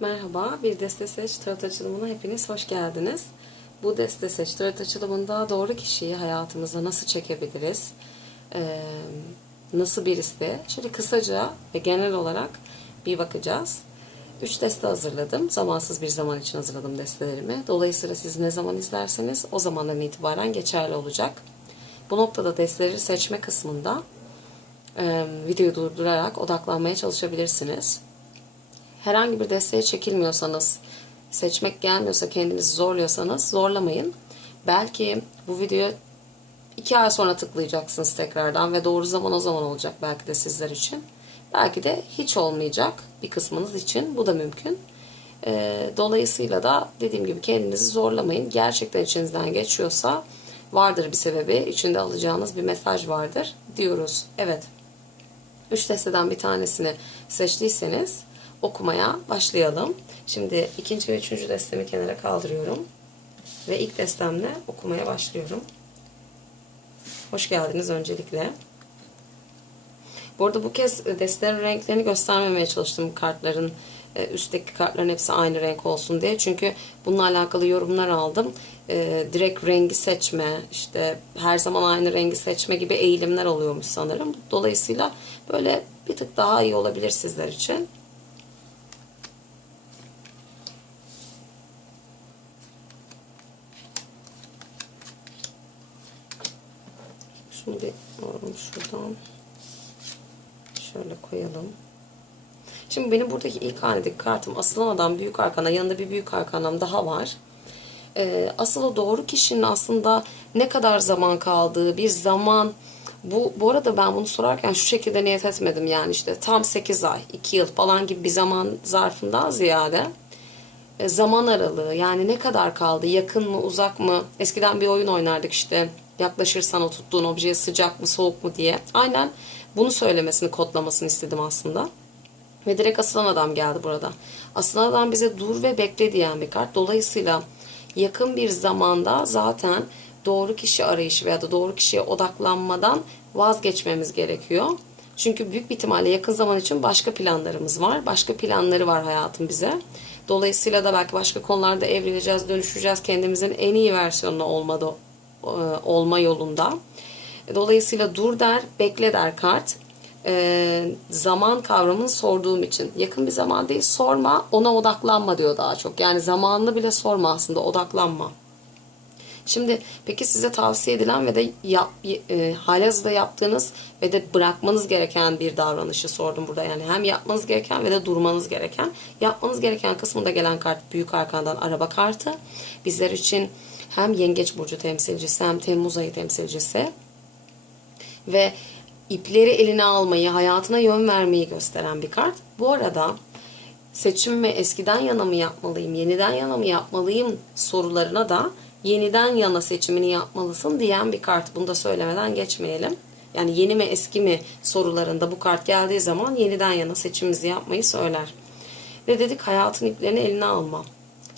Merhaba, bir Deste Seç Tarot açılımına hepiniz hoş geldiniz. Bu Deste Seç Tarot açılımında doğru kişiyi hayatımıza nasıl çekebiliriz, ee, nasıl birisi, şöyle kısaca ve genel olarak bir bakacağız. Üç deste hazırladım. Zamansız bir zaman için hazırladım destelerimi. Dolayısıyla siz ne zaman izlerseniz o zamandan itibaren geçerli olacak. Bu noktada desteleri seçme kısmında e, videoyu durdurarak odaklanmaya çalışabilirsiniz herhangi bir desteğe çekilmiyorsanız, seçmek gelmiyorsa kendinizi zorluyorsanız zorlamayın. Belki bu video iki ay sonra tıklayacaksınız tekrardan ve doğru zaman o zaman olacak belki de sizler için. Belki de hiç olmayacak bir kısmınız için bu da mümkün. Ee, dolayısıyla da dediğim gibi kendinizi zorlamayın. Gerçekten içinizden geçiyorsa vardır bir sebebi. içinde alacağınız bir mesaj vardır diyoruz. Evet. Üç desteden bir tanesini seçtiyseniz okumaya başlayalım. Şimdi ikinci ve üçüncü destemi kenara kaldırıyorum. Ve ilk destemle okumaya başlıyorum. Hoş geldiniz öncelikle. Bu arada bu kez destelerin renklerini göstermemeye çalıştım kartların. e, Üstteki kartların hepsi aynı renk olsun diye. Çünkü bununla alakalı yorumlar aldım. E, direkt rengi seçme, işte her zaman aynı rengi seçme gibi eğilimler oluyormuş sanırım. Dolayısıyla böyle bir tık daha iyi olabilir sizler için. Bir alalım şuradan. Şöyle koyalım. Şimdi benim buradaki ilk hanedeki kartım asılan adam büyük arkana yanında bir büyük arkanam daha var. Ee, asıl o doğru kişinin aslında ne kadar zaman kaldığı bir zaman bu, bu arada ben bunu sorarken şu şekilde niyet etmedim yani işte tam 8 ay 2 yıl falan gibi bir zaman zarfından ziyade e, zaman aralığı yani ne kadar kaldı yakın mı uzak mı eskiden bir oyun oynardık işte yaklaşırsan o tuttuğun objeye sıcak mı soğuk mu diye aynen bunu söylemesini kodlamasını istedim aslında ve direkt asılan adam geldi burada asılan adam bize dur ve bekle diyen bir kart dolayısıyla yakın bir zamanda zaten doğru kişi arayışı veya da doğru kişiye odaklanmadan vazgeçmemiz gerekiyor. Çünkü büyük bir ihtimalle yakın zaman için başka planlarımız var. Başka planları var hayatın bize. Dolayısıyla da belki başka konularda evrileceğiz, dönüşeceğiz. Kendimizin en iyi versiyonuna olmadı, olma yolunda. Dolayısıyla dur der, bekle der kart. E, zaman kavramını sorduğum için. Yakın bir zaman değil, sorma, ona odaklanma diyor daha çok. Yani zamanını bile sorma aslında, odaklanma. Şimdi peki size tavsiye edilen ve de yap, e, halihazırda yaptığınız ve de bırakmanız gereken bir davranışı sordum burada. Yani hem yapmanız gereken ve de durmanız gereken. Yapmanız gereken kısmında gelen kart büyük arkandan araba kartı. Bizler için hem yengeç burcu temsilcisi hem Temmuz ayı temsilcisi ve ipleri eline almayı, hayatına yön vermeyi gösteren bir kart. Bu arada seçimimi eskiden yana mı yapmalıyım, yeniden yana mı yapmalıyım sorularına da yeniden yana seçimini yapmalısın diyen bir kart. Bunu da söylemeden geçmeyelim. Yani yeni mi eski mi sorularında bu kart geldiği zaman yeniden yana seçimimizi yapmayı söyler. Ve dedik hayatın iplerini eline alma.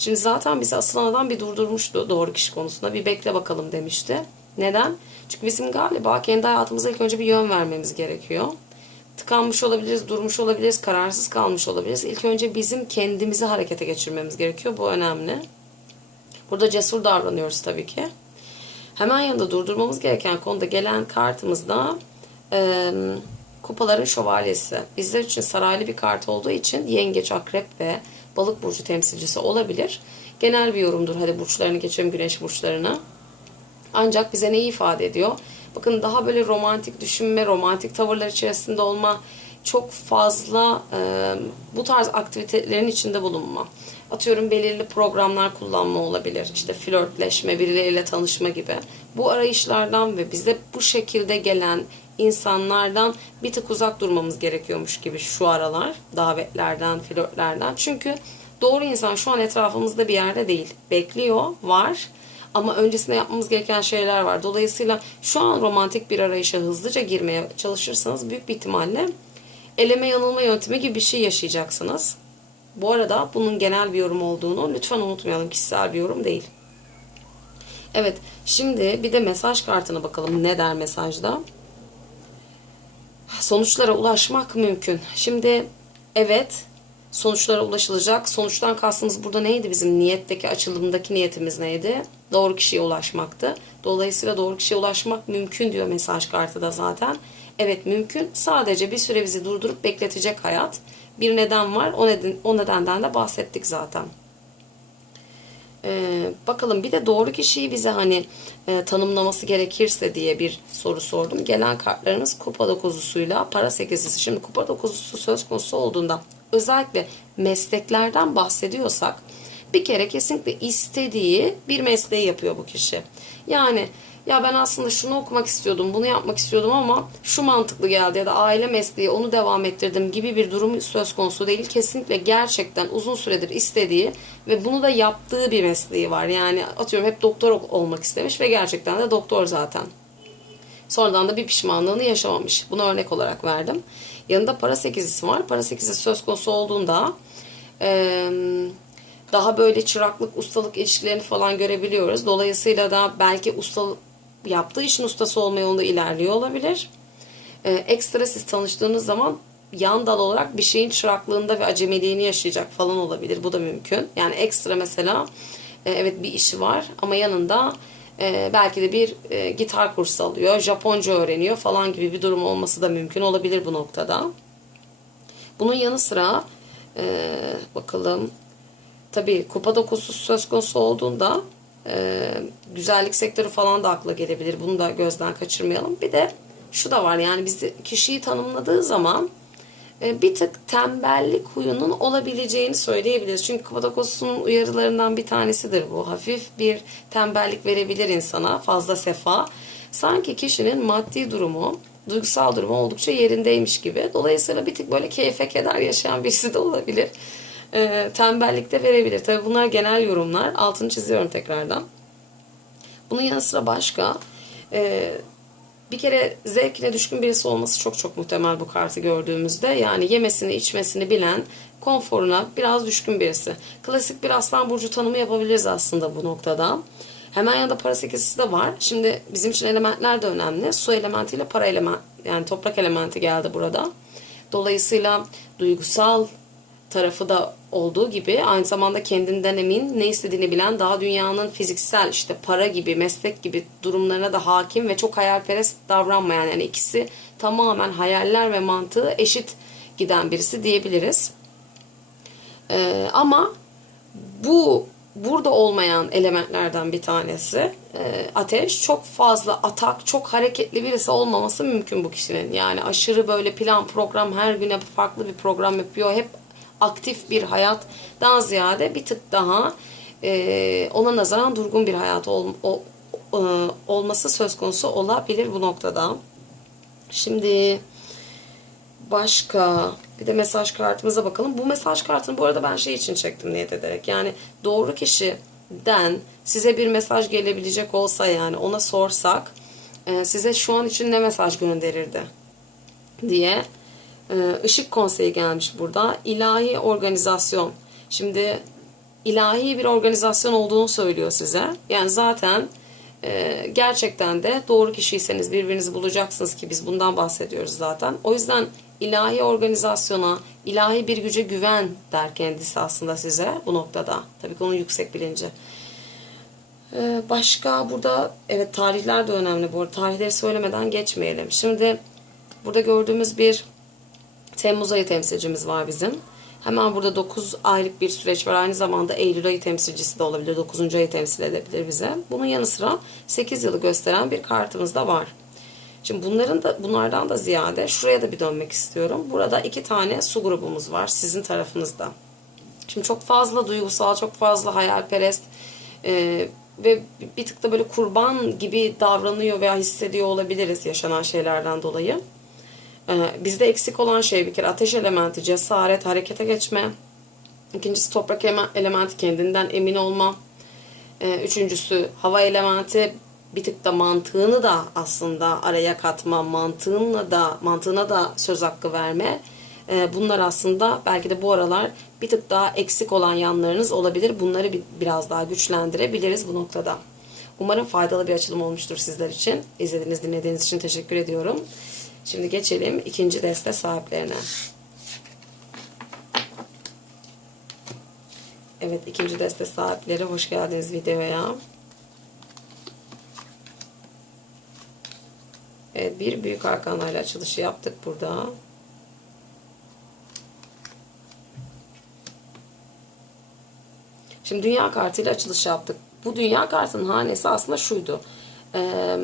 Şimdi zaten bizi asılan adam bir durdurmuştu doğru kişi konusunda. Bir bekle bakalım demişti. Neden? Çünkü bizim galiba kendi hayatımıza ilk önce bir yön vermemiz gerekiyor. Tıkanmış olabiliriz, durmuş olabiliriz, kararsız kalmış olabiliriz. İlk önce bizim kendimizi harekete geçirmemiz gerekiyor. Bu önemli. Burada cesur davranıyoruz tabii ki. Hemen yanında durdurmamız gereken konuda gelen kartımızda e, kupaların şövalyesi. Bizler için saraylı bir kart olduğu için yengeç, akrep ve balık burcu temsilcisi olabilir. Genel bir yorumdur. Hadi burçlarını geçelim güneş burçlarını. Ancak bize neyi ifade ediyor? Bakın daha böyle romantik düşünme, romantik tavırlar içerisinde olma, çok fazla e, bu tarz aktivitelerin içinde bulunma. Atıyorum belirli programlar kullanma olabilir. İşte flörtleşme, birileriyle tanışma gibi. Bu arayışlardan ve bize bu şekilde gelen insanlardan bir tık uzak durmamız gerekiyormuş gibi şu aralar. Davetlerden, flörtlerden. Çünkü doğru insan şu an etrafımızda bir yerde değil. Bekliyor, var. Ama öncesinde yapmamız gereken şeyler var. Dolayısıyla şu an romantik bir arayışa hızlıca girmeye çalışırsanız büyük bir ihtimalle eleme yanılma yöntemi gibi bir şey yaşayacaksınız. Bu arada bunun genel bir yorum olduğunu lütfen unutmayalım. Kişisel bir yorum değil. Evet şimdi bir de mesaj kartına bakalım. Ne der mesajda? Sonuçlara ulaşmak mümkün. Şimdi evet sonuçlara ulaşılacak. Sonuçtan kastımız burada neydi bizim niyetteki açılımdaki niyetimiz neydi? Doğru kişiye ulaşmaktı. Dolayısıyla doğru kişiye ulaşmak mümkün diyor mesaj kartı da zaten. Evet mümkün. Sadece bir süre bizi durdurup bekletecek hayat. Bir neden var. O, neden, o nedenden de bahsettik zaten. Ee, bakalım bir de doğru kişiyi bize hani e, tanımlaması gerekirse diye bir soru sordum. Gelen kartlarımız kupa dokuzusuyla para sekizlisi. Şimdi kupa dokuzusu söz konusu olduğunda özellikle mesleklerden bahsediyorsak bir kere kesinlikle istediği bir mesleği yapıyor bu kişi. Yani ya ben aslında şunu okumak istiyordum, bunu yapmak istiyordum ama şu mantıklı geldi ya da aile mesleği onu devam ettirdim gibi bir durum söz konusu değil. Kesinlikle gerçekten uzun süredir istediği ve bunu da yaptığı bir mesleği var. Yani atıyorum hep doktor ol- olmak istemiş ve gerçekten de doktor zaten. Sonradan da bir pişmanlığını yaşamamış. Bunu örnek olarak verdim. Yanında para sekizisi var. Para sekizisi söz konusu olduğunda eee, daha böyle çıraklık, ustalık ilişkilerini falan görebiliyoruz. Dolayısıyla da belki ustalık yaptığı işin ustası olma yolunda ilerliyor olabilir. Ee, ekstra siz tanıştığınız zaman yan dal olarak bir şeyin çıraklığında ve acemiliğini yaşayacak falan olabilir. Bu da mümkün. Yani ekstra mesela e, evet bir işi var ama yanında e, belki de bir e, gitar kursu alıyor, Japonca öğreniyor falan gibi bir durum olması da mümkün olabilir bu noktada. Bunun yanı sıra e, bakalım Tabii kupa dokusu söz konusu olduğunda e, güzellik sektörü falan da akla gelebilir. Bunu da gözden kaçırmayalım. Bir de şu da var yani bizi kişiyi tanımladığı zaman e, bir tık tembellik huyunun olabileceğini söyleyebiliriz. Çünkü kupa dokusunun uyarılarından bir tanesidir bu. Hafif bir tembellik verebilir insana fazla sefa. Sanki kişinin maddi durumu duygusal durumu oldukça yerindeymiş gibi. Dolayısıyla bir tık böyle keyfe keder yaşayan birisi de olabilir e, tembellik de verebilir. Tabii bunlar genel yorumlar. Altını çiziyorum tekrardan. Bunun yanı sıra başka e, bir kere zevkine düşkün birisi olması çok çok muhtemel bu kartı gördüğümüzde. Yani yemesini içmesini bilen, konforuna biraz düşkün birisi. Klasik bir aslan burcu tanımı yapabiliriz aslında bu noktada. Hemen yanında para sekizisi de var. Şimdi bizim için elementler de önemli. Su elementiyle para element yani toprak elementi geldi burada. Dolayısıyla duygusal tarafı da olduğu gibi aynı zamanda kendinden emin, ne istediğini bilen, daha dünyanın fiziksel işte para gibi, meslek gibi durumlarına da hakim ve çok hayalperest davranmayan yani ikisi tamamen hayaller ve mantığı eşit giden birisi diyebiliriz. Ee, ama bu burada olmayan elementlerden bir tanesi e, ateş çok fazla atak çok hareketli birisi olmaması mümkün bu kişinin yani aşırı böyle plan program her güne farklı bir program yapıyor hep aktif bir hayattan ziyade bir tık daha e, ona nazaran durgun bir hayat ol, o, e, olması söz konusu olabilir bu noktada. Şimdi başka bir de mesaj kartımıza bakalım. Bu mesaj kartını bu arada ben şey için çektim niyet ederek. Yani doğru kişiden size bir mesaj gelebilecek olsa yani ona sorsak e, size şu an için ne mesaj gönderirdi diye Işık ee, Konseyi gelmiş burada. İlahi organizasyon. Şimdi ilahi bir organizasyon olduğunu söylüyor size. Yani zaten e, gerçekten de doğru kişiyseniz birbirinizi bulacaksınız ki biz bundan bahsediyoruz zaten. O yüzden ilahi organizasyona, ilahi bir güce güven der kendisi aslında size bu noktada. Tabii ki onun yüksek bilinci. Ee, başka burada evet tarihler de önemli bu arada. Tarihleri söylemeden geçmeyelim. Şimdi burada gördüğümüz bir Temmuz ayı temsilcimiz var bizim. Hemen burada 9 aylık bir süreç var. Aynı zamanda Eylül ayı temsilcisi de olabilir. 9. ayı temsil edebilir bize. Bunun yanı sıra 8 yılı gösteren bir kartımız da var. Şimdi bunların da bunlardan da ziyade şuraya da bir dönmek istiyorum. Burada iki tane su grubumuz var sizin tarafınızda. Şimdi çok fazla duygusal, çok fazla hayalperest e, ve bir tık da böyle kurban gibi davranıyor veya hissediyor olabiliriz yaşanan şeylerden dolayı. Ee, bizde eksik olan şey bir kere ateş elementi, cesaret, harekete geçme. İkincisi toprak elementi kendinden emin olma. Ee, üçüncüsü hava elementi bir tık da mantığını da aslında araya katma, mantığınla da mantığına da söz hakkı verme. Ee, bunlar aslında belki de bu aralar bir tık daha eksik olan yanlarınız olabilir. Bunları biraz daha güçlendirebiliriz bu noktada. Umarım faydalı bir açılım olmuştur sizler için. İzlediğiniz, dinlediğiniz için teşekkür ediyorum. Şimdi geçelim ikinci deste sahiplerine. Evet ikinci deste sahipleri hoş geldiniz videoya. Evet bir büyük arkanayla açılışı yaptık burada. Şimdi dünya kartıyla açılış yaptık. Bu dünya kartının hanesi aslında şuydu. Ee,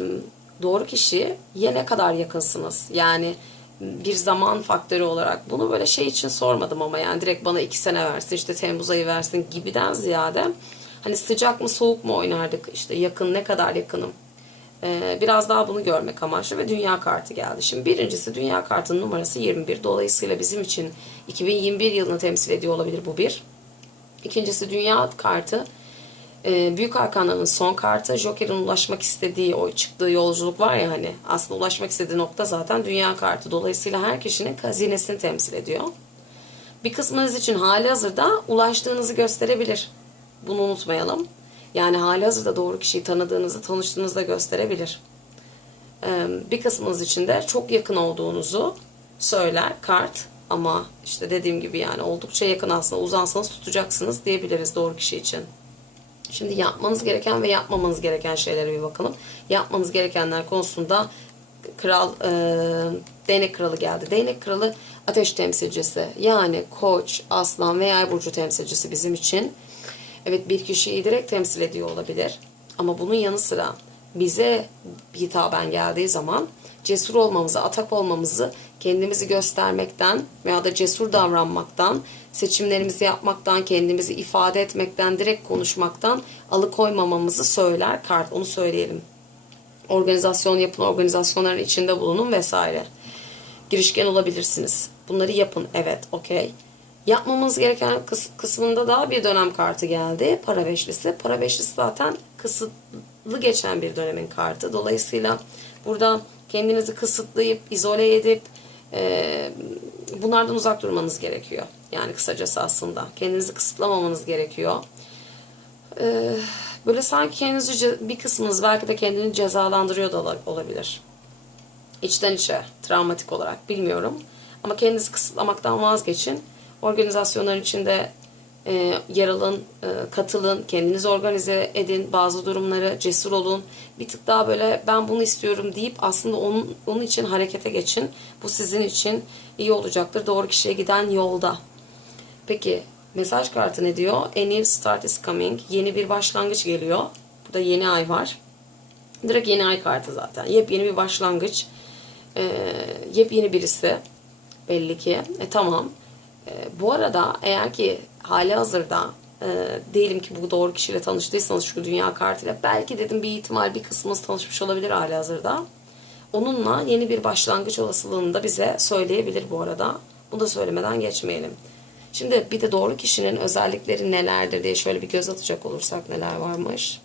doğru kişi ye ne kadar yakınsınız? Yani bir zaman faktörü olarak bunu böyle şey için sormadım ama yani direkt bana iki sene versin işte Temmuz ayı versin gibiden ziyade hani sıcak mı soğuk mu oynardık işte yakın ne kadar yakınım ee, biraz daha bunu görmek amaçlı ve dünya kartı geldi. Şimdi birincisi dünya kartının numarası 21 dolayısıyla bizim için 2021 yılını temsil ediyor olabilir bu bir. İkincisi dünya kartı e, Büyük Arkana'nın son kartı Joker'in ulaşmak istediği o çıktığı yolculuk var ya hani aslında ulaşmak istediği nokta zaten dünya kartı. Dolayısıyla her kişinin hazinesini temsil ediyor. Bir kısmınız için hali hazırda ulaştığınızı gösterebilir. Bunu unutmayalım. Yani hali hazırda doğru kişiyi tanıdığınızı, tanıştığınızı da gösterebilir. Ee, bir kısmınız için de çok yakın olduğunuzu söyler kart. Ama işte dediğim gibi yani oldukça yakın aslında uzansanız tutacaksınız diyebiliriz doğru kişi için. Şimdi yapmanız gereken ve yapmamanız gereken şeylere bir bakalım. Yapmanız gerekenler konusunda kral e, değnek kralı geldi. Değnek kralı ateş temsilcisi. Yani koç, aslan ve yay burcu temsilcisi bizim için. Evet bir kişiyi direkt temsil ediyor olabilir. Ama bunun yanı sıra bize hitaben geldiği zaman cesur olmamızı, atak olmamızı, kendimizi göstermekten veya da cesur davranmaktan, seçimlerimizi yapmaktan, kendimizi ifade etmekten, direkt konuşmaktan alıkoymamamızı söyler kart. Onu söyleyelim. Organizasyon yapın, organizasyonların içinde bulunun vesaire. Girişken olabilirsiniz. Bunları yapın. Evet, okey. Yapmamız gereken kıs- kısmında daha bir dönem kartı geldi. Para beşlisi. Para beşlisi zaten kısıtlı geçen bir dönemin kartı. Dolayısıyla burada kendinizi kısıtlayıp, izole edip e, bunlardan uzak durmanız gerekiyor. Yani kısacası aslında. Kendinizi kısıtlamamanız gerekiyor. E, böyle sanki kendinizi bir kısmınız belki de kendini cezalandırıyor da ola- olabilir. İçten içe, travmatik olarak bilmiyorum. Ama kendinizi kısıtlamaktan vazgeçin. Organizasyonların içinde e, yer alın, e, katılın, kendinizi organize edin, bazı durumları cesur olun. Bir tık daha böyle ben bunu istiyorum deyip aslında onun, onun için harekete geçin. Bu sizin için iyi olacaktır. Doğru kişiye giden yolda. Peki mesaj kartı ne diyor? A new start is coming. Yeni bir başlangıç geliyor. Burada yeni ay var. Direkt yeni ay kartı zaten. Yepyeni bir başlangıç. E, yepyeni birisi. Belli ki. E tamam. E, bu arada eğer ki hali hazırda e, diyelim ki bu doğru kişiyle tanıştıysanız şu dünya kartıyla belki dedim bir ihtimal bir kısmınız tanışmış olabilir hali hazırda. Onunla yeni bir başlangıç olasılığını da bize söyleyebilir bu arada. Bunu da söylemeden geçmeyelim. Şimdi bir de doğru kişinin özellikleri nelerdir diye şöyle bir göz atacak olursak neler varmış.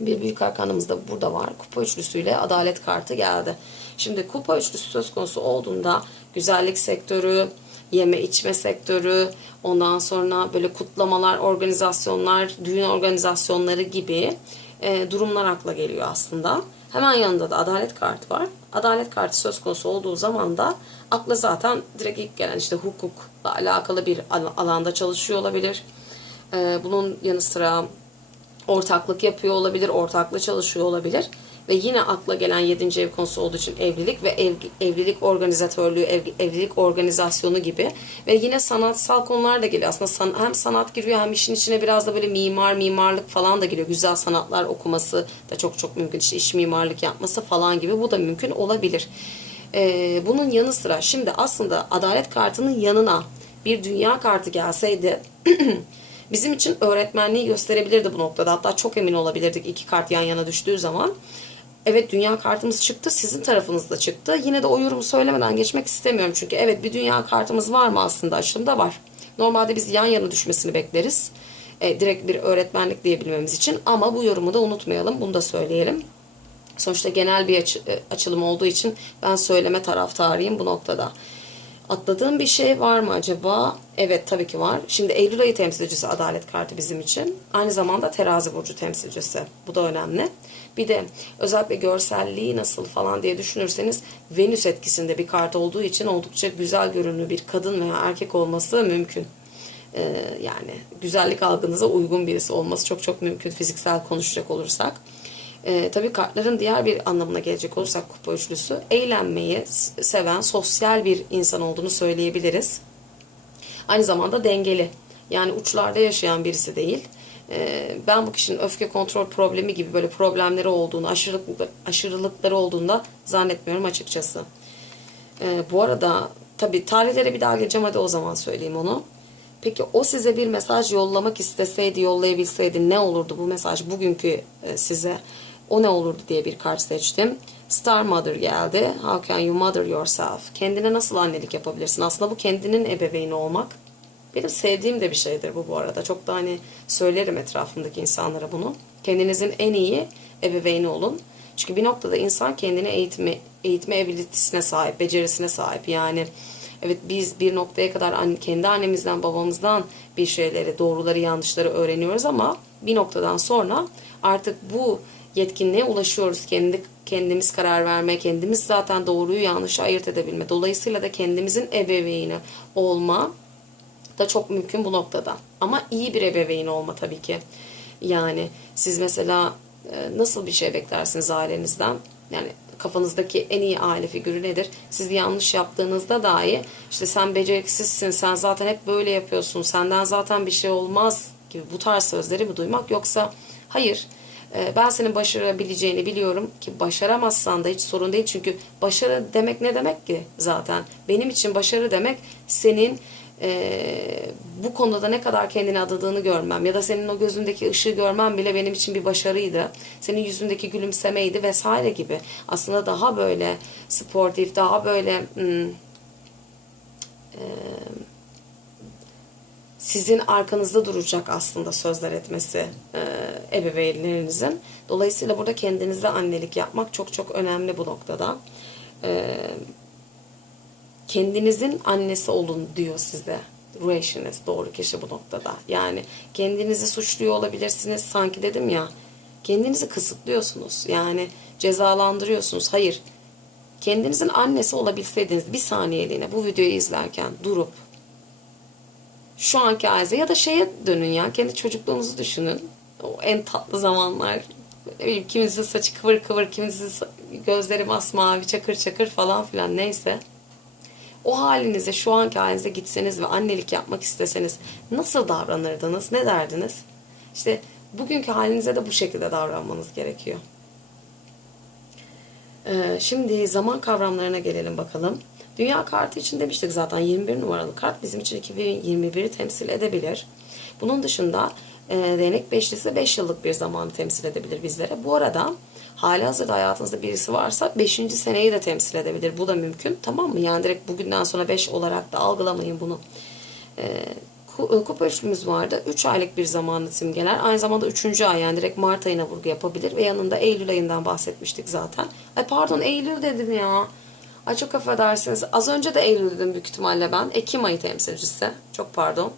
Bir büyük arkanımız da burada var. Kupa üçlüsüyle adalet kartı geldi. Şimdi kupa üçlüsü söz konusu olduğunda güzellik sektörü, yeme içme sektörü, ondan sonra böyle kutlamalar, organizasyonlar, düğün organizasyonları gibi e, durumlar akla geliyor aslında. Hemen yanında da adalet kartı var. Adalet kartı söz konusu olduğu zaman da akla zaten direkt ilk gelen işte hukukla alakalı bir al- alanda çalışıyor olabilir. E, bunun yanı sıra ortaklık yapıyor olabilir, ortaklı çalışıyor olabilir. Ve yine akla gelen 7. ev konusu olduğu için evlilik ve ev, evlilik organizatörlüğü, ev, evlilik organizasyonu gibi. Ve yine sanatsal konular da geliyor. Aslında san, hem sanat giriyor hem işin içine biraz da böyle mimar, mimarlık falan da giriyor. Güzel sanatlar okuması da çok çok mümkün. İşte iş mimarlık yapması falan gibi bu da mümkün olabilir. Ee, bunun yanı sıra şimdi aslında adalet kartının yanına bir dünya kartı gelseydi bizim için öğretmenliği gösterebilirdi bu noktada. Hatta çok emin olabilirdik iki kart yan yana düştüğü zaman. Evet dünya kartımız çıktı. Sizin tarafınızda çıktı. Yine de o yorumu söylemeden geçmek istemiyorum. Çünkü evet bir dünya kartımız var mı aslında? Açılımda var. Normalde biz yan yana düşmesini bekleriz. E, direkt bir öğretmenlik diyebilmemiz için. Ama bu yorumu da unutmayalım. Bunu da söyleyelim. Sonuçta genel bir açı- e, açılım olduğu için ben söyleme taraftarıyım bu noktada. Atladığım bir şey var mı acaba? Evet tabii ki var. Şimdi Eylül ayı temsilcisi adalet kartı bizim için. Aynı zamanda terazi burcu temsilcisi. Bu da önemli. Bir de özellikle görselliği nasıl falan diye düşünürseniz Venüs etkisinde bir kart olduğu için oldukça güzel görünümlü bir kadın veya erkek olması mümkün. e, yani güzellik algınıza uygun birisi olması çok çok mümkün fiziksel konuşacak olursak. E, tabii kartların diğer bir anlamına gelecek olursak kupa üçlüsü eğlenmeyi seven sosyal bir insan olduğunu söyleyebiliriz. Aynı zamanda dengeli. Yani uçlarda yaşayan birisi değil. Ee, Ben bu kişinin öfke kontrol problemi gibi böyle problemleri olduğunu, aşırılık, aşırılıkları olduğunda zannetmiyorum açıkçası. Ee, Bu arada tabii tarihlere bir daha geleceğim hadi o zaman söyleyeyim onu. Peki o size bir mesaj yollamak isteseydi, yollayabilseydi ne olurdu bu mesaj bugünkü e, size? O ne olurdu diye bir kart seçtim. Star Mother geldi. How can you mother yourself? Kendine nasıl annelik yapabilirsin? Aslında bu kendinin ebeveyni olmak. Benim sevdiğim de bir şeydir bu bu arada. Çok da hani söylerim etrafımdaki insanlara bunu. Kendinizin en iyi ebeveyni olun. Çünkü bir noktada insan kendini eğitme, eğitme abilitesine sahip, becerisine sahip. Yani evet biz bir noktaya kadar kendi annemizden babamızdan bir şeyleri, doğruları, yanlışları öğreniyoruz ama bir noktadan sonra artık bu yetkinliğe ulaşıyoruz. Kendi kendimiz karar verme, kendimiz zaten doğruyu yanlışı ayırt edebilme. Dolayısıyla da kendimizin ebeveyni olma da çok mümkün bu noktada. Ama iyi bir ebeveyn olma tabii ki. Yani siz mesela e, nasıl bir şey beklersiniz ailenizden? Yani kafanızdaki en iyi aile figürü nedir? Siz yanlış yaptığınızda dahi işte sen beceriksizsin, sen zaten hep böyle yapıyorsun, senden zaten bir şey olmaz gibi bu tarz sözleri mi duymak yoksa hayır e, ben senin başarabileceğini biliyorum ki başaramazsan da hiç sorun değil çünkü başarı demek ne demek ki zaten benim için başarı demek senin e, bu konuda ne kadar kendini adadığını görmem ya da senin o gözündeki ışığı görmem bile benim için bir başarıydı. Senin yüzündeki gülümsemeydi vesaire gibi. Aslında daha böyle sportif, daha böyle hmm, e, sizin arkanızda duracak aslında sözler etmesi e, ebeveynlerinizin. Dolayısıyla burada kendinize annelik yapmak çok çok önemli bu noktada. E, kendinizin annesi olun diyor size. Ruh eşiniz doğru kişi bu noktada. Yani kendinizi suçluyor olabilirsiniz. Sanki dedim ya kendinizi kısıtlıyorsunuz. Yani cezalandırıyorsunuz. Hayır. Kendinizin annesi olabilseydiniz bir saniyeliğine bu videoyu izlerken durup şu anki Ayza ya da şeye dönün ya kendi çocukluğunuzu düşünün. O en tatlı zamanlar. Ne bileyim kiminizin saçı kıvır kıvır, kiminizin gözleri masmavi, çakır çakır falan filan neyse. O halinize şu anki halinize gitseniz ve annelik yapmak isteseniz nasıl davranırdınız? Ne derdiniz? İşte bugünkü halinize de bu şekilde davranmanız gerekiyor. Ee, şimdi zaman kavramlarına gelelim bakalım. Dünya kartı için demiştik zaten 21 numaralı kart bizim için 2021'i temsil edebilir. Bunun dışında e, değnek beşlisi 5 yıllık bir zamanı temsil edebilir bizlere. Bu arada hali hazırda hayatınızda birisi varsa 5. seneyi de temsil edebilir. Bu da mümkün tamam mı? Yani direkt bugünden sonra 5 olarak da algılamayın bunu. Ee, ku- kupa üçlümüz vardı. 3 aylık bir zamanı simgeler. Aynı zamanda 3. ay yani direkt Mart ayına vurgu yapabilir. Ve yanında Eylül ayından bahsetmiştik zaten. Ay pardon Eylül dedim ya. Ay çok affedersiniz. Az önce de Eylül dedim büyük ihtimalle ben. Ekim ayı temsilcisi. Çok pardon.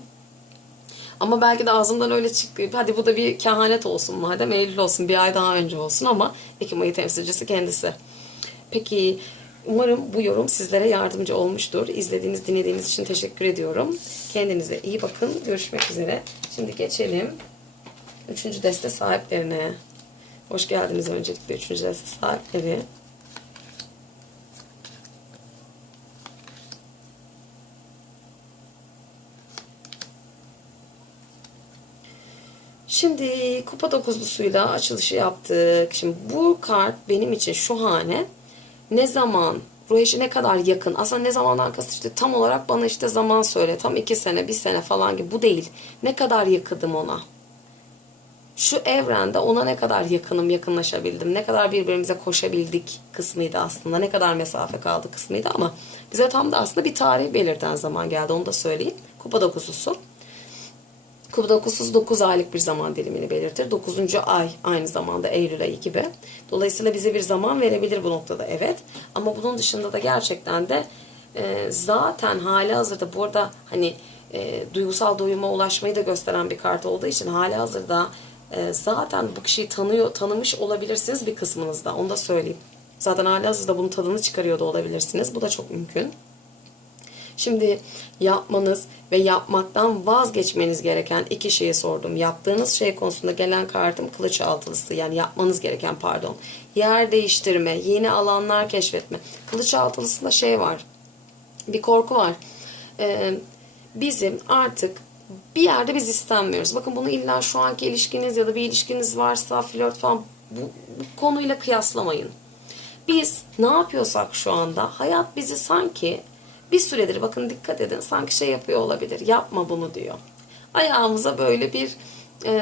Ama belki de ağzımdan öyle çıktı. Hadi bu da bir kehanet olsun madem Eylül olsun. Bir ay daha önce olsun ama Ekim ayı temsilcisi kendisi. Peki umarım bu yorum sizlere yardımcı olmuştur. İzlediğiniz, dinlediğiniz için teşekkür ediyorum. Kendinize iyi bakın. Görüşmek üzere. Şimdi geçelim. Üçüncü deste sahiplerine. Hoş geldiniz öncelikle üçüncü deste sahipleri. Şimdi kupa dokuzlusuyla açılışı yaptık. Şimdi bu kart benim için şu hane ne zaman ruh eşi ne kadar yakın. Aslında ne zamandan kasıt işte tam olarak bana işte zaman söyle. Tam iki sene, bir sene falan gibi. Bu değil. Ne kadar yakınım ona. Şu evrende ona ne kadar yakınım, yakınlaşabildim. Ne kadar birbirimize koşabildik kısmıydı aslında. Ne kadar mesafe kaldı kısmıydı ama bize tam da aslında bir tarih belirten zaman geldi. Onu da söyleyeyim. Kupa dokuzusu. Kupa dokuzu 9 aylık bir zaman dilimini belirtir. 9. ay aynı zamanda Eylül ayı gibi. Dolayısıyla bize bir zaman verebilir bu noktada evet. Ama bunun dışında da gerçekten de e, zaten hali hazırda burada hani e, duygusal doyuma ulaşmayı da gösteren bir kart olduğu için hali hazırda e, zaten bu kişiyi tanıyor, tanımış olabilirsiniz bir kısmınızda. Onu da söyleyeyim. Zaten hali hazırda bunun tadını çıkarıyor da olabilirsiniz. Bu da çok mümkün. Şimdi yapmanız ve yapmaktan vazgeçmeniz gereken iki şeyi sordum. Yaptığınız şey konusunda gelen kartım kılıç altılısı yani yapmanız gereken pardon. Yer değiştirme, yeni alanlar keşfetme. Kılıç altılısında şey var. Bir korku var. Ee, bizim artık bir yerde biz istenmiyoruz. Bakın bunu illa şu anki ilişkiniz ya da bir ilişkiniz varsa flört falan bu, bu konuyla kıyaslamayın. Biz ne yapıyorsak şu anda hayat bizi sanki bir süredir bakın dikkat edin sanki şey yapıyor olabilir. Yapma bunu diyor. Ayağımıza böyle bir e,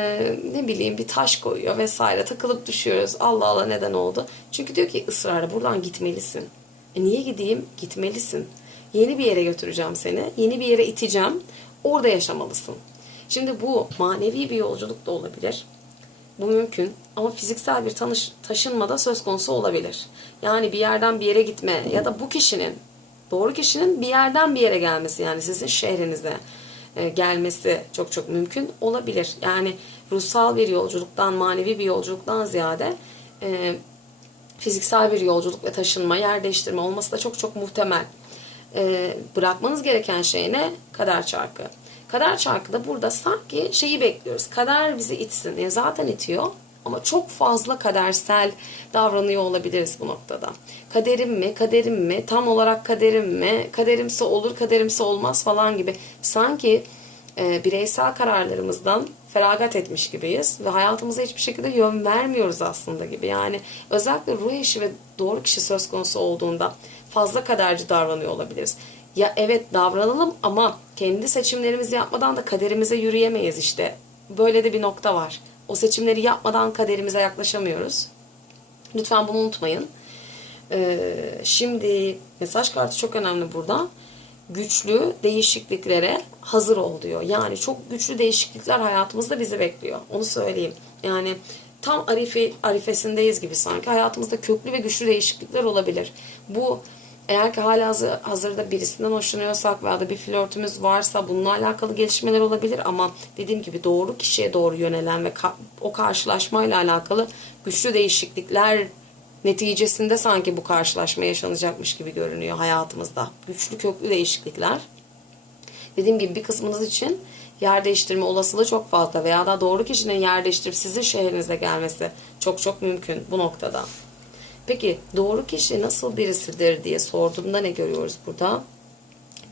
ne bileyim bir taş koyuyor vesaire takılıp düşüyoruz. Allah Allah neden oldu? Çünkü diyor ki ısrarla buradan gitmelisin. E niye gideyim? Gitmelisin. Yeni bir yere götüreceğim seni. Yeni bir yere iteceğim. Orada yaşamalısın. Şimdi bu manevi bir yolculuk da olabilir. Bu mümkün ama fiziksel bir tanış, taşınma da söz konusu olabilir. Yani bir yerden bir yere gitme ya da bu kişinin, doğru kişinin bir yerden bir yere gelmesi yani sizin şehrinize e, gelmesi çok çok mümkün olabilir. Yani ruhsal bir yolculuktan, manevi bir yolculuktan ziyade e, fiziksel bir yolculuk ve taşınma, yer değiştirme olması da çok çok muhtemel. E, bırakmanız gereken şey ne? Kader çarkı. Kader çarkı da burada sanki şeyi bekliyoruz. Kader bizi itsin. Yani zaten itiyor ama çok fazla kadersel davranıyor olabiliriz bu noktada. Kaderim mi, kaderim mi, tam olarak kaderim mi, kaderimse olur, kaderimse olmaz falan gibi. Sanki e, bireysel kararlarımızdan feragat etmiş gibiyiz ve hayatımıza hiçbir şekilde yön vermiyoruz aslında gibi. Yani özellikle ruh eşi ve doğru kişi söz konusu olduğunda fazla kaderci davranıyor olabiliriz. Ya evet davranalım ama kendi seçimlerimizi yapmadan da kaderimize yürüyemeyiz işte. Böyle de bir nokta var. O seçimleri yapmadan kaderimize yaklaşamıyoruz. Lütfen bunu unutmayın. Ee, şimdi mesaj kartı çok önemli burada. Güçlü değişikliklere hazır ol diyor. Yani çok güçlü değişiklikler hayatımızda bizi bekliyor. Onu söyleyeyim. Yani tam arife, arifesindeyiz gibi sanki. Hayatımızda köklü ve güçlü değişiklikler olabilir. Bu eğer ki hala hazırda birisinden hoşlanıyorsak veya da bir flörtümüz varsa bununla alakalı gelişmeler olabilir ama dediğim gibi doğru kişiye doğru yönelen ve o karşılaşmayla alakalı güçlü değişiklikler neticesinde sanki bu karşılaşma yaşanacakmış gibi görünüyor hayatımızda. Güçlü köklü değişiklikler. Dediğim gibi bir kısmınız için yer değiştirme olasılığı çok fazla veya da doğru kişinin yer değiştirip sizin şehrinize gelmesi çok çok mümkün bu noktada. Peki doğru kişi nasıl birisidir diye sorduğumda ne görüyoruz burada?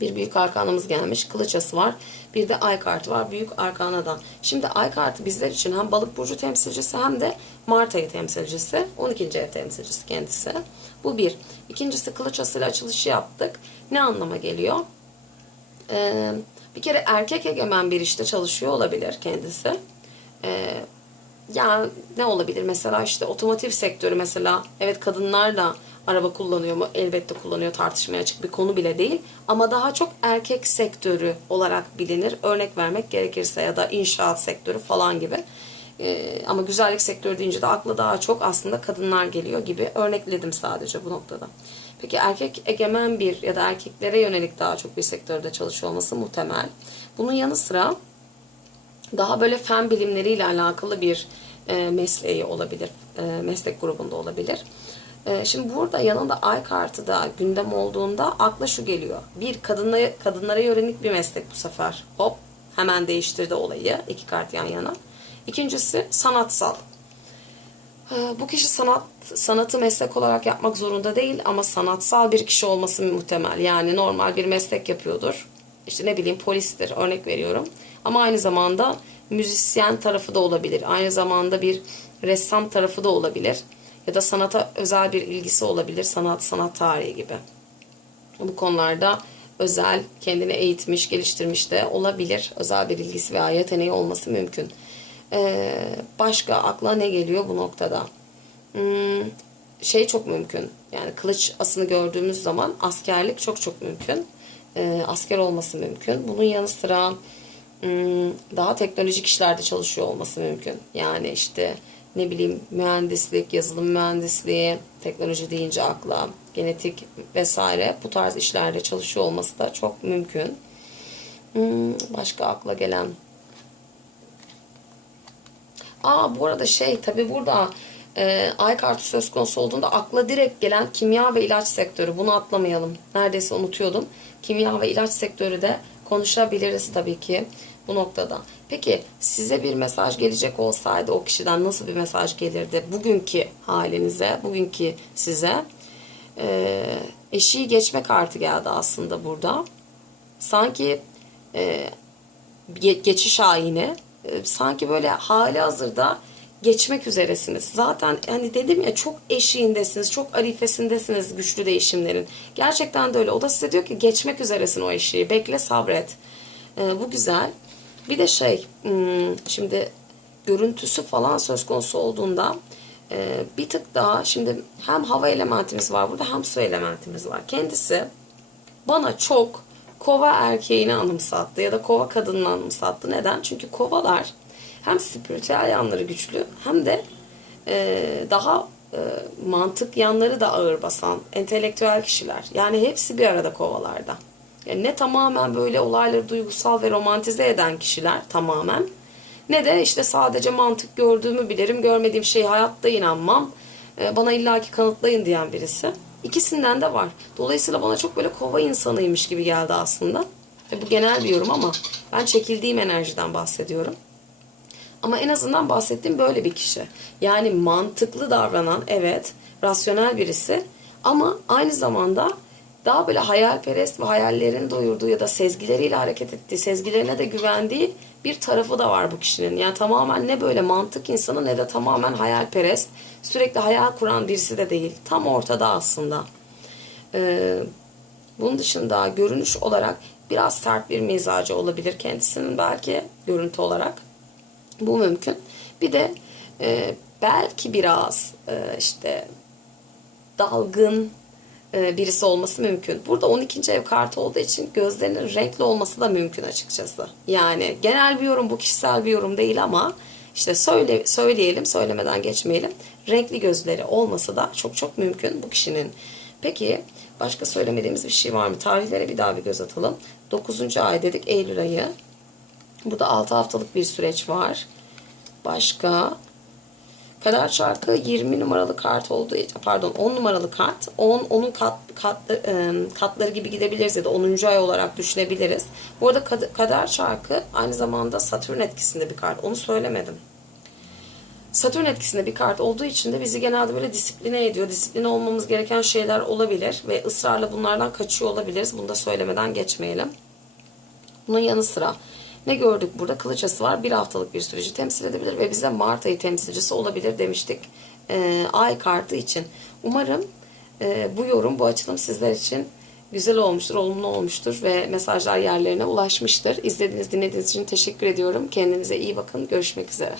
Bir büyük arkanamız gelmiş. Kılıçası var. Bir de ay kartı var. Büyük arkanadan. Şimdi ay kartı bizler için hem balık burcu temsilcisi hem de Mart ayı temsilcisi. 12. ev temsilcisi kendisi. Bu bir. İkincisi kılıçasıyla açılışı yaptık. Ne anlama geliyor? Ee, bir kere erkek egemen bir işte çalışıyor olabilir kendisi. Ee, yani ne olabilir mesela? İşte otomotiv sektörü mesela evet kadınlar da araba kullanıyor mu? Elbette kullanıyor tartışmaya açık bir konu bile değil. Ama daha çok erkek sektörü olarak bilinir. Örnek vermek gerekirse ya da inşaat sektörü falan gibi. Ee, ama güzellik sektörü deyince de akla daha çok aslında kadınlar geliyor gibi örnekledim sadece bu noktada. Peki erkek egemen bir ya da erkeklere yönelik daha çok bir sektörde çalışıyor olması muhtemel. Bunun yanı sıra daha böyle fen bilimleriyle alakalı bir e, mesleği olabilir. E, meslek grubunda olabilir. E, şimdi burada yanında ay kartı da gündem olduğunda akla şu geliyor. Bir kadınlara, kadınlara yönelik bir meslek bu sefer. Hop hemen değiştirdi olayı. iki kart yan yana. İkincisi sanatsal. E, bu kişi sanat sanatı meslek olarak yapmak zorunda değil ama sanatsal bir kişi olması muhtemel. Yani normal bir meslek yapıyordur. İşte ne bileyim polistir örnek veriyorum. Ama aynı zamanda müzisyen tarafı da olabilir. Aynı zamanda bir ressam tarafı da olabilir. Ya da sanata özel bir ilgisi olabilir. Sanat, sanat tarihi gibi. Bu konularda özel, kendini eğitmiş, geliştirmiş de olabilir. Özel bir ilgisi veya yeteneği olması mümkün. Ee, başka akla ne geliyor bu noktada? Hmm, şey çok mümkün. Yani kılıç asını gördüğümüz zaman askerlik çok çok mümkün. Ee, asker olması mümkün. Bunun yanı sıra daha teknolojik işlerde çalışıyor olması mümkün. Yani işte ne bileyim mühendislik, yazılım mühendisliği, teknoloji deyince akla, genetik vesaire bu tarz işlerde çalışıyor olması da çok mümkün. Hmm, başka akla gelen. Aa bu arada şey tabi burada e, ay kartı söz konusu olduğunda akla direkt gelen kimya ve ilaç sektörü. Bunu atlamayalım. Neredeyse unutuyordum. Kimya ve ilaç sektörü de konuşabiliriz tabii ki bu noktada. Peki size bir mesaj gelecek olsaydı o kişiden nasıl bir mesaj gelirdi? Bugünkü halinize, bugünkü size e, eşiği geçme kartı geldi aslında burada. Sanki e, ge- geçiş ayini e, sanki böyle hali hazırda geçmek üzeresiniz. Zaten hani dedim ya çok eşiğindesiniz, çok arifesindesiniz güçlü değişimlerin. Gerçekten de öyle. O da size diyor ki geçmek üzeresin o eşiği. Bekle sabret. E, bu güzel. Bir de şey hmm, şimdi görüntüsü falan söz konusu olduğunda e, bir tık daha şimdi hem hava elementimiz var burada hem su elementimiz var. Kendisi bana çok kova erkeğini anımsattı ya da kova kadınını anımsattı. Neden? Çünkü kovalar hem spiritüel yanları güçlü hem de e, daha e, mantık yanları da ağır basan entelektüel kişiler. Yani hepsi bir arada kovalarda. Yani ne tamamen böyle olayları duygusal ve romantize eden kişiler tamamen ne de işte sadece mantık gördüğümü bilirim, görmediğim şeye hayatta inanmam. e, Bana illaki kanıtlayın diyen birisi. İkisinden de var. Dolayısıyla bana çok böyle kova insanıymış gibi geldi aslında. Ve bu genel bir yorum ama ben çekildiğim enerjiden bahsediyorum. Ama en azından bahsettiğim böyle bir kişi. Yani mantıklı davranan, evet, rasyonel birisi ama aynı zamanda daha böyle hayalperest ve hayallerini doyurduğu ya da sezgileriyle hareket ettiği, sezgilerine de güvendiği bir tarafı da var bu kişinin. Yani tamamen ne böyle mantık insanı ne de tamamen hayalperest, sürekli hayal kuran birisi de değil. Tam ortada aslında. Ee, bunun dışında görünüş olarak biraz sert bir mizacı olabilir kendisinin belki görüntü olarak. Bu mümkün. Bir de e, belki biraz e, işte dalgın birisi olması mümkün. Burada 12. ev kartı olduğu için gözlerinin renkli olması da mümkün açıkçası. Yani genel bir yorum bu kişisel bir yorum değil ama işte söyle söyleyelim söylemeden geçmeyelim. Renkli gözleri olması da çok çok mümkün bu kişinin. Peki başka söylemediğimiz bir şey var mı? Tarihlere bir daha bir göz atalım. 9. ay dedik Eylül ayı. Burada 6 haftalık bir süreç var. Başka Kader çarkı 20 numaralı kart olduğu pardon 10 numaralı kart. 10 onun kat, katlı, e, katları gibi gidebiliriz ya da 10. ay olarak düşünebiliriz. Bu arada kad- kader çarkı aynı zamanda Satürn etkisinde bir kart. Onu söylemedim. Satürn etkisinde bir kart olduğu için de bizi genelde böyle disipline ediyor. Disipline olmamız gereken şeyler olabilir ve ısrarla bunlardan kaçıyor olabiliriz. Bunu da söylemeden geçmeyelim. Bunun yanı sıra ne gördük burada? Kılıçası var. Bir haftalık bir süreci temsil edebilir ve bize Mart ayı temsilcisi olabilir demiştik. Ee, ay kartı için. Umarım e, bu yorum, bu açılım sizler için güzel olmuştur, olumlu olmuştur ve mesajlar yerlerine ulaşmıştır. İzlediğiniz, dinlediğiniz için teşekkür ediyorum. Kendinize iyi bakın. Görüşmek üzere.